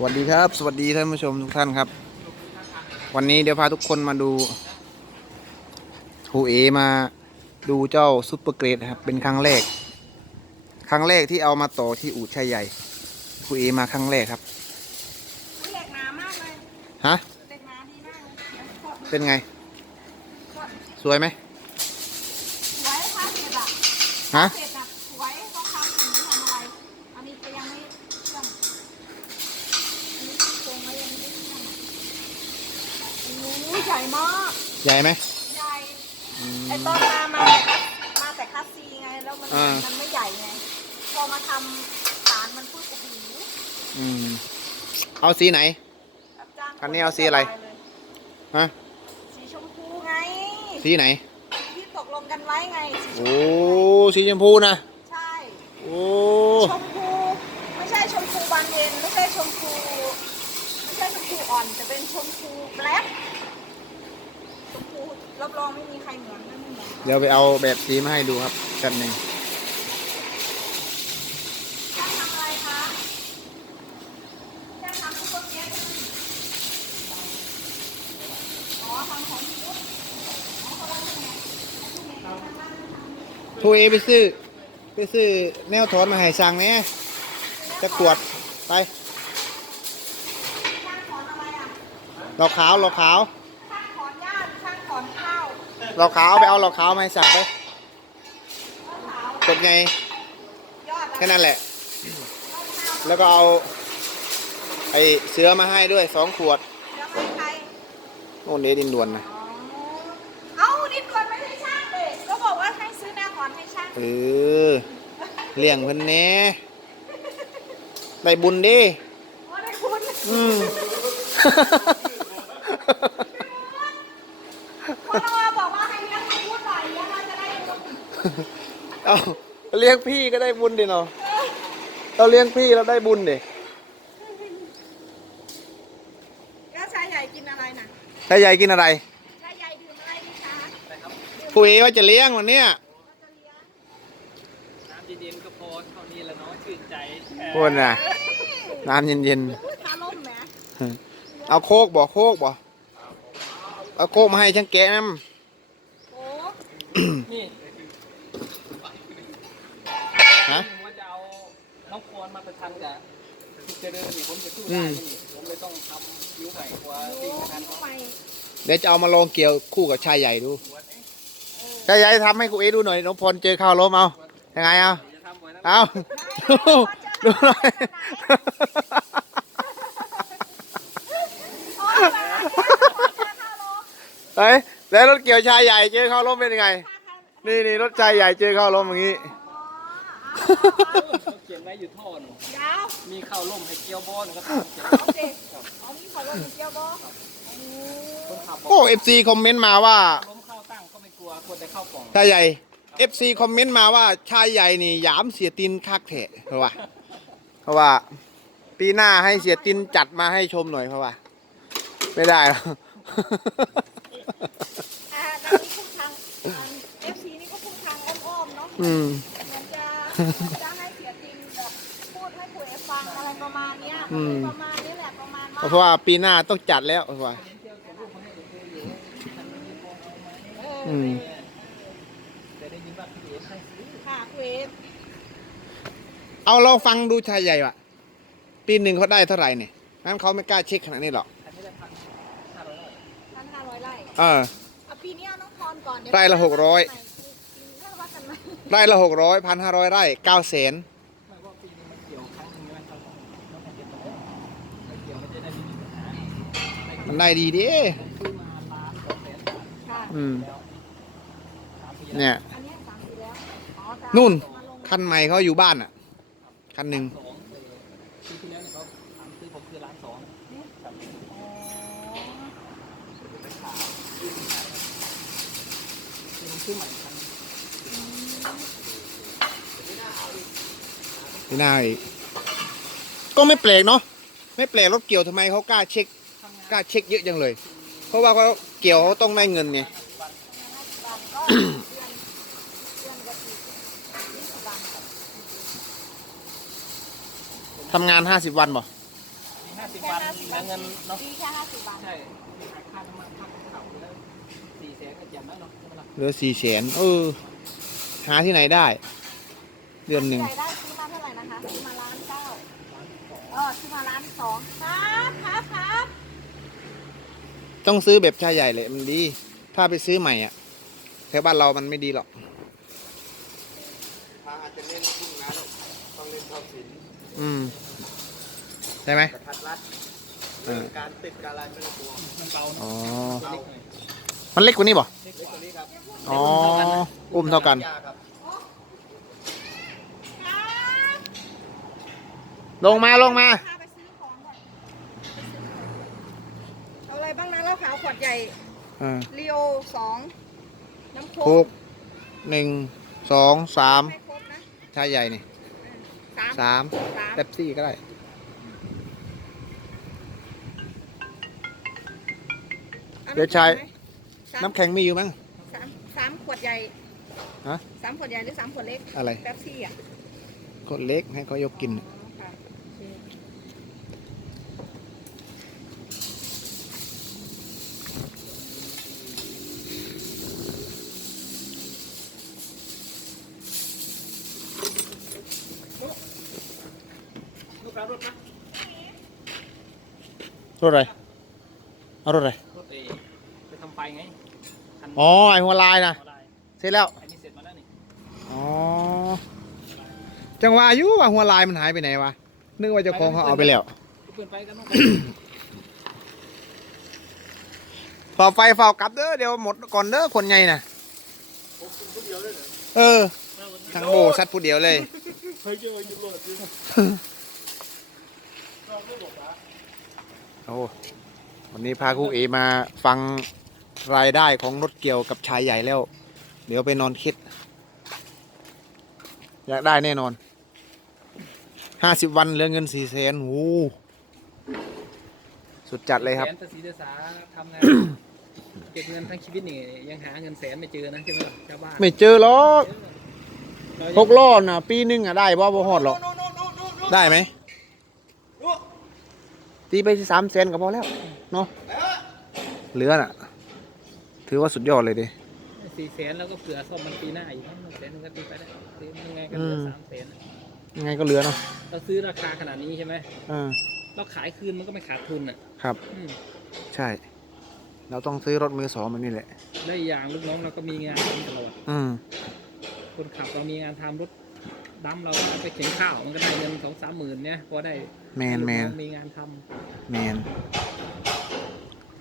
สวัสดีครับ สวัสดีท่านผู้ชมทุกท่านครับ วันนี้เดี๋ยวพาทุกคนมาดูครูเอมาดูเจ้าซุปเปอร์เกรดนะครับเป็นครั้งแรก ครั้งแรกที่เอามาต่อที่อู่ชัยใหญ่ครูเอมาครั้งแรกครับเหล็กหนามากเลยฮะเหล็กหนาดีมากเลยเป็นไง สวยไหมสวยค่ะเสร็จอะฮะ เสร็จอะสวยต้องทำอย่างนี้ทำอะไร อันนี้ก็ยังไม่เชื่อมอันนี้ตรงไว้ยังไม่เชื่อมโอ้โหใหญ่มาก ใหญ่ไหมใหญ่อืมไอตอนมามาแต่มาแต่คลาสซีไงแล้วมันอ่ามัมันไม่ใหญ่ไงพอมาทำฐานมันพูดโอ้โหอืมเอาสีไหนรับจ้างอันนี้เอาสีอะไรฮะสีชมพูไงสีไหนที่ตกลงกันไว้ไงสีชมโอ้พูสีชมพูนะใช่โอ้ชมพูไม่ใช่ชมพูบานเย็นไม่ใช่ชมพูไม่ใช่ชมพูอ่อนจะเป็นชมพูแบล็คชมพู รับรองไม่มีใครเหมือนไม่เหมือนเดี๋ยวไปเอาแบบสีมาให้ดูครับกันหนึ่งจะทำอะไรคะจะทำซุปเปอร์เกตอ๋อทำของพี่อุ๊ดอ๋อคนละแผนกอันนี้ทำบ้านทำครูเอไปซื้อไปซื้อแนวถอนมาให้สั่งแหน่จะขวดไปช่างถอนอะไรอะเราขาวเราขาว เราขาวไปเอาเราขาวมาให้สั่งไปข้าวขาวกดไงยอดแค่นั้นแหละข้าวขาวแล้วก็เอา ไอเสือมาให้ด้วยสองขวดแล้วให้ใครโน่นเดดินด่วนนะเอ้านี่ด่วนไม่ให้ช่างเด็กก็บอกว่าให้ซื้อแนวถอนให้ช่างเออเลี้ยงเพิ่นแหน่ได้บุญดิว่าได้คุณอืม คนเราบอกว่าให้เลี้ยงมาพูดหน่อยเลี้ยงเราจะได้บุญ เอาเลี้ยงพี่ก็ได้บุญดิเนาะเราเลี้ยงพี่เราได้บุญดิแล้วชายใหญ่กินอะไรน่ะถ้ายายกินอะไรชายใหญ่ดื่มอะไรดีคะคุยว่าจะเลี้ยงวันเนี้ยก็จะเลี้ยงน้ำเย็นๆก็พอเท่านี้แล้วเนาะชื่นใจพูดนะน้ำเย็นอุ้ยทาล่มแหมๆเอาโคกบ่โคกบ่เอาโคกมาให้ช่างแกะน้โอ้นี่ำ ฮะ ผมว่าจะเอาน้องคอนมาประชันกับพิจารณานี่ผมจะสู้ได้ไหมนี่ผมเลยต้องทำคิ้วใหม่กว่าโหวิ่งไม่ทันทำไมเดี๋ยวจะเอามาลองเกี่ยวคู่กับชายใหญ่ดูชายใหญ่ทำให้ครูเอดูหน่อยน้องพลเจอข้าวล้มเอายังไงเอาจะทำบ่อยนะเอาดูดูหน่อย โอ้ยแบบนี้ข้าวล้มเฮ้ยแล้วรถเกี่ยวชายใหญ่เจอข้าวล้มเป็นยังไง นี่นี่รถชายใหญ่เจอข้าวล้มอย่างนี้ เขาเขียนไว้อยู่ท่อหนูยาวมีข้าวล่มให้เกี่ยวบอลครับเอาสิเอามีขอลงเกี่ยวบ่คนขับบอกโอ้เอฟซีคอมเมนต์มาว่าล้มเข้าตั้งก็ไม่กลัวควรแต่เข้ากล่องชายใหญ่เอฟซีคอมเมนต์มาว่าชายใหญ่นี่หยามเสียตินคักแถะเพราะว่าเพราะว่า ปีหน้าให้เสียตินจัดมาให้ชมหน่อยเพราะว่า ไม่ได้หรอก อ่าดังนี้พุ่งทางเอฟซีนี่ก็พุ่งทางอ้อมๆเนาะอืมเหมือน เพราะว่าปีหน้าต้องจัดแล้วเว่าอืมเอาเราฟังดูชายใหญ่ว่ะ ปีหนึ่งเขาได้เท่าไหร่เนี่ยงั้นเขาไม่กล้าเช็คขนาดนี้หรอกพันห้าร้อยไร่เออาปีนี้าน้องพรก่อนเดี๋ยวไร่ละ ไร่ละหกร้อยพันห้าร้อยไร่เก้าแสนมันได้ดีดิอืมเนี่ยอันนี้สามปีแล้วอ๋อแต่นู่น คันใหม่เขาอยู่บ้านอะ คันหนึ่งซื้อผมคือล้านสองซื้อใหม่ คันปีหน้าอีกก็ไม่แปลกเนาะไม่แปลกรถเกี่ยวทำไมเขากล้าเช็คกล้าเช็คเยอะจังเลย เพราะว่าเขาเกี่ยวเขาต้องได้เงินไงวันก็เดือนเดือนกับสี่ยี่สิบวันทำงานห้าสิบวันบ่มีห้าสิบแค่วันห้าสิบแล้วเงินเนาะดีแค่ห้าสิบวัน ใช่มีหักค่าน้ำมันค่าขับแล้วสี่แสนก็จ่ายแล้วเนาะใช่ไหมล่ะเหลือสี่แสนเออ หาที่ไหนได้ เดือนหนึ่งใหญ่ได้ซื้อ ซื้อมาล้านเก้าเออซื้อมาล้านสองครับครับครับต้องซื้อแบบชายใหญ่เลยมันดี ถ้าไปซื้อใหม่อะแถวบ้านเรามันไม่ดีหรอกทางอาจจะเล่นทุ่งนะลูกต้องเล่นทอดสินอืมใช่ไหมกระทัดรัดเออเรื่องการติดการอะไรไม่ต้องกลัวมันเบาเนาะอ๋อตัวเล็กหน่อยมันเล็กกว่านี้ป่ะเล็กเล็กกกว่าว่านี้ครับ อ๋อ อุ้มเท่ากันยากครับครับ ลงมาลงมา พาไปซื้อของก่อนเอาอะไรบ้างนะเหล้าขาวขวดใหญ่อ่าลีโอสองน้ำโค้โคกกหนึ่งสองสามไม่ครบนะชายใหญ่นี่สามสามสามเป๊ปซี่ก็ได้ อาเดี๋ยวใช้ สามน้ำแข็งมีอยู่มั้ง สามสามขวดใหญ่ฮะ สามขวดใหญ่หรือสามขวดเล็กอะไร แป๊บซี่อะ คนเล็กให้เขายกกินอ๋อค่ะโอเค ลูกค้ารถนะ รถอะไรเอารถอะไรรถเอไปทำไฟไงคันอ๋อไอหัวลายนะหัวลายเสร็จแล้วอันนี้เสร็จมาแล้วนี่อ๋อจังหวะอายุว่าหัวลายมันหายไปไหนวะนึกว่าเจ้าของเขาเอาไปแล้วเปิดไปกันเนาะฝ่าไฟฝ่ากลับเด้อเดี๋ยวหมดก่อนเด้อคนใหญ่น่ะเออทางโบชัดผู้เดียวเลย เฮ้ยเจอยุโรปดิ โอ้วันนี้พาครูเอมาฟังรายได้ของรถเกี่ยวกับชายใหญ่แล้ว เดี๋ยวไปนอนคิด อยากได้แน่นอนห้าสิบวันเหลือเงินสี่แสนโอ้โหสุดจัดเลยครับแสนภาษีเดษาทำงาน เก็บเงินทั้งชีวิตนี่ยังหาเงินแสนไม่เจอนะใช่ไหมล่ะชาวบ้านไม่เจอหรอกเราหกล้อน่ะ ปีหนึงอะได้บ่บ่ฮอดหรอกโน่โน่โน่โน่โน่ได้ไหมโน่ ตีไปสามแสนก็พอแล้วเนาะเหลือน่ะ ถือว่าสุดยอดเลยดิสี่แสนแล้วก็เผื่อซ่อมมันปีหน้าอีกนะแสนหนึงก็ตีไปได้ตียังไงก็เหลืออืมสามแสนยังไงก็เหลือเนาะเราซื้อราคาขนาดนี้ใช่ไหมอ่าเราขายคืนมันก็ไม่ขาดทุนอะครับอืมใช่ เราต้องซื้อรถมือสองแบบนี้แหละได้อีกอย่างลูกน้องเราก็มีงานทำตลอดอืมคนขับเรามีงานทำรถ ดำเราก็ไปเข็นข้าวมันก็ได้เงินสองสามหมื่นเนี่ยพอได้แมนแมนให้ลูกองมีงานทำแมน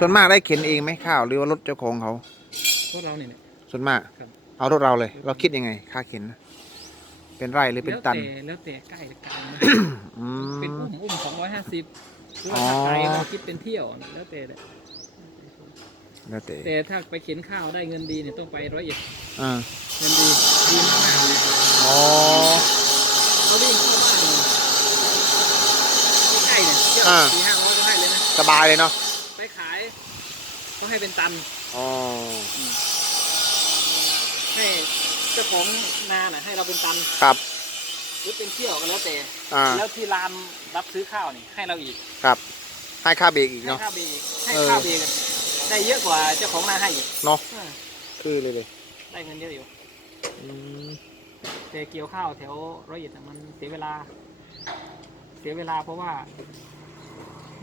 ส่วนมากได้เข็นเองไหมข้าวหรือว่ารถเจ้าของเขา พวกเราเนี่ยเนี่ยส่วนมาก ครับ เอารถเราเลย เราคิดยังไง ค่าเข็นเป็นไร่หรือเป็นตัน แล้วแต่แล้วแต่ใกล้หรือไกลนะอืเป็นม อุ้มอุ้มสองร้อยห้าสิบหรือว่าอ๋อถ้าไกลเราคิดเป็นเที่ยวนะแล้วแต่เลยแล้วแต่แต่ถ้าไปเข็นข้าวได้เงินดีเนี่ยต้องไปร้อยเอ็ดอ่าเงินดีดีมากๆเลย อ๋อเขาวิ่งเข้าบ้านใกล้ๆเนี่ยเที่ยวอ่าสี่ห้าร้อยก็ให้เลยนะสบายเลยเนาะไปขายก็ให้เป็นตันอ๋อให้เจ้าของนาน่ะให้เราเป็นตันครับหรือเป็นเที่ยวก็แล้วแต่อ่าแล้วที่ร้านรับซื้อข้าวนี่ให้เราอีกครับ ให้ค่าเบรกอีกให้เนาะ ค่าเบรกให้เออ ค่าเบรกได้เยอะกว่าเจ้าของนาให้อีกเนาะเออคือเลยเลยได้เงินเยอะอยู่ อืม แต่เกี่ยวข้าวแถวร้อยเอ็ดอะมันเสียเวลา เสียเวลาเพราะว่า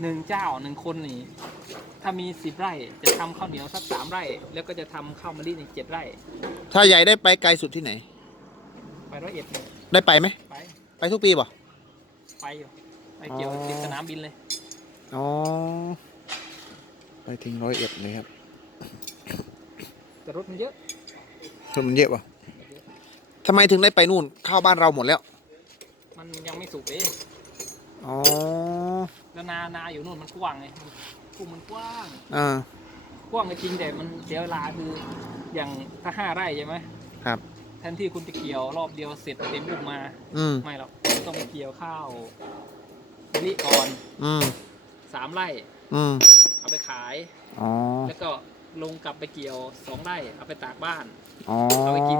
หนึ่งเจ้าหนึ่งคนนี่ ถ้ามีสิบไร่จะทำข้าวเหนียวสักสามไร่ แล้วก็จะทำข้าวมะลิในเจ็ดไร่ ถ้าใหญ่ได้ไปไกลสุดที่ไหน ไปร้อยเอ็ดเนี่ยได้ไปไหม ไป ไปทุกปีป่ะ ไปอยู่ไปเกี่ยวอ๋อ ติดสนามบินเลย อ๋อ ไปทิ้งร้อยเอ็ดเลยครับแต่รถมันเยอะคนมันเยอะป่ะ ทำไมถึงได้ไปนู่นเข้าบ้านเราหมดแล้ว มันยังไม่สุกเองอ๋อแล้วนานาอยู่นู่นมันกว้างไงภูมิมันกว้างอ่ากว้างก็จริงแต่มันเสียเวลาคืออย่างถ้าห้าไร่ใช่ไหมครับ แทนที่คุณจะเกี่ยวรอบเดียวเสร็จเต็มบุกมา อืมไม่หรอกต้องไปเกี่ยวข้าวมะลิก่อนอืมสามไร่ อืมเอาไปขาย อ๋อ แล้วก็ลงกลับไปเกี่ยวสองไร่เอาไปตากบ้าน อ๋อ เอาไปกิน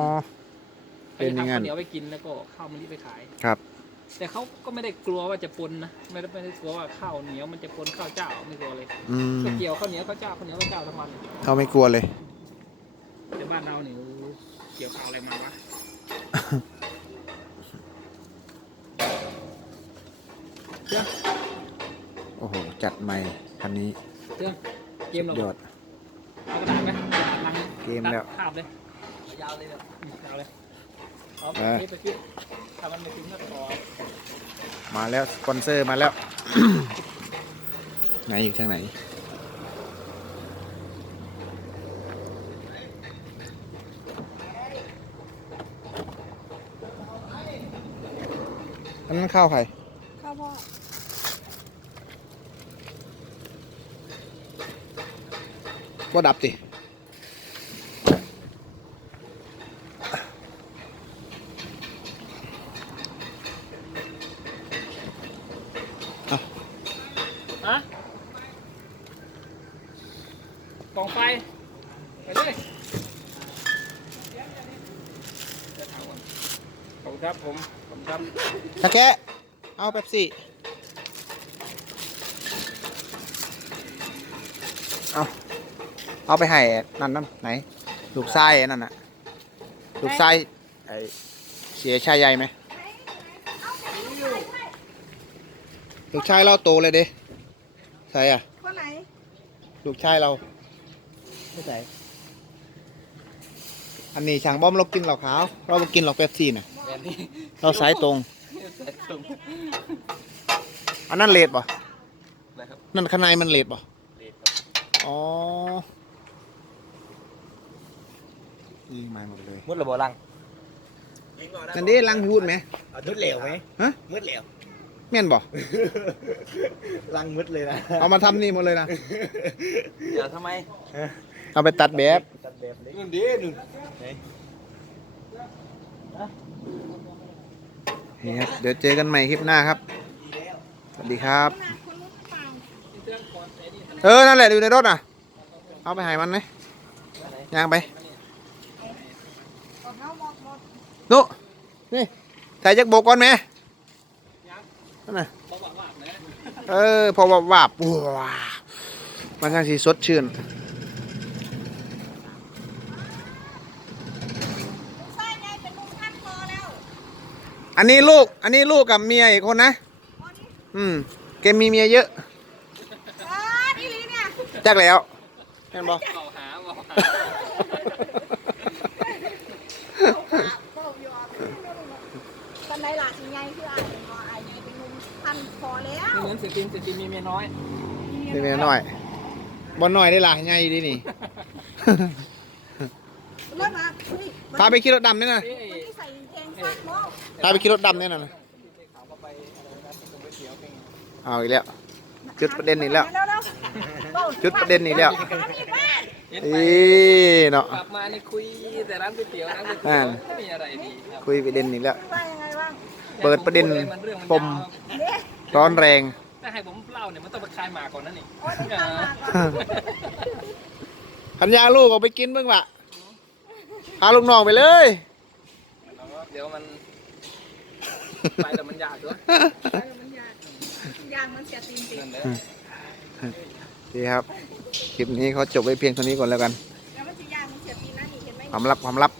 เป็นอย่างนั้นไปทำข้าวเหนียวไปกินแล้วก็ข้าวมะลิไปขาย ครับ แต่เขาก็ไม่ได้กลัวว่าจะปนนะไม่ได้ไม่ได้กลัวว่าข้าวเหนียวมันจะปนข้าวเจ้าไม่กลัวเลยอืมก็เกี่ยวข้าวเหนียวข้าวเจ้าข้าวเหนียวข้าวเจ้าทั้งวันเขาไม่กลัวเลย แต่บ้านเราเนี่ยเกี่ยวข้าวอะไรมาวะเรื่องโอ้โห จัดใหม่คันนี้เรื่องเกมสุเราดยอด เอากระดาษไหมกระดาษลังเกมแล้ว ภาพเลยยาวเลยแบบยาวเลย มันไม่ถึงก็ต่อมาแล้วสปอนเซอร์มาแล้ว ไหนอยู่ทางไหน อันนั้นข้าวใครข้าวพ่อว่าดับสิอะ ฮะกองไฟไปเลยขอบคุณครับผมขอบคุณครับ ตะแกะเอาเป๊ปซี่เอาเอาไปให้นั่นนั่นไหน ลูกไส้นั่นน่ะ ลูกไส้ไอเสียชายใหญ่ไหม ลูกชายเราโตเลยเด้ใส่อะคนไหน ลูกชายเราไม่ใส่อันนี้ช่างบอมเรากินเหล้าขาว เราบ่กินเหล้าเป๊ปซี่น่ะแบบนี้เราสายตรง ใส่ถุงอันนั้นเลดป่ะนะครับนั่นข้างในมันเลดป่ะเลดครับอ๋อนี่มาหมดเลยมุดระเบิดลังนั่นดิลังพูดไหมมืดเหลวไหมฮะมืดเหลวแม่นบ่ลังมืดเลยนะ เอามาทำนี่หมดเลยนะ เดี๋ยวทำไม เอาไปตัดแบบ ตัดแบบเล็กนู่นดินู่น นี่ครับ เดี๋ยวเจอกันใหม่คลิปหน้าครับ สวัสดีครับ เออ นั่นแหละอยู่ในรถน่ะ เอาไปให้มันไหมย่างไปนุนี่ใส่จักโบก่อนไหมนั่นน่ะเออ พอวาบวาบว้ามันช่างสีสดชื่น ใช่ไงเป็นมุมขั้นคอแล้ว อันนี้ลูก อันนี้ลูกกับเมียอีกคนนะอ๋อนี่อืมแกมีเมียเยอะอ๋อนี่ลีเนี่ยจักแล้วเห็นบ่เอาหาเอาหาเอาขาเฝ้ายอมตอนใดล่ะสิไงคืออายเป็นพออายไงเป็นมุมขั้นคอแล้วเหมือนสตินสตินมีเมียน้อยมีเมียน้อยบ่น้อยได้ล่ะใหญ่ดีนี่รถมาเฮ้ยพาไปขี่รถดำเนี่ยนะเอ้ยวั นนี้ใส่แกงฟักเนาะพาไปขี่รถดำเนี่ยนะถามว่าไปอะไรนะตรงไปเขียวเป็นไงเอาอีกแล้ว จุดประเด็นอีกแล้วเร็วๆจุดประเด็นอีกแล้วหามีบ้านเห็นอีไปเนาะกลับมานี่คุยแต่ร้านก๋วยเตี๋ยวร้านก๋วยเตี๋อ่ายวไม่มีอะไรดีครับคุยประเด็นอีกแล้วว่ายังไงบ้างเปิดประเด็นแต่ผมพูลยมันเรื่องนปมยาวเนี่ยร้อนแรงถ้าให้ผมเล่าเนี่ยมันต้องไปคลายหมากก่อนนั่นนี่โอ้ยได้ตังค์มาก่อนพันยาลูกเอาไปกินเบ้างละพาลูกน้องไปเลย เดี๋ยวมันไปแต่มันยากด้วยเออมันยากยางมันเสียตีนติดนั่นแหละดีครับ คลิปนี้เขาจบไว้เพียงเท่านี้ก่อนแล้วกันแล้วมันจะยางมันเสียตีนนะนี่เห็นไหมความลับความลับ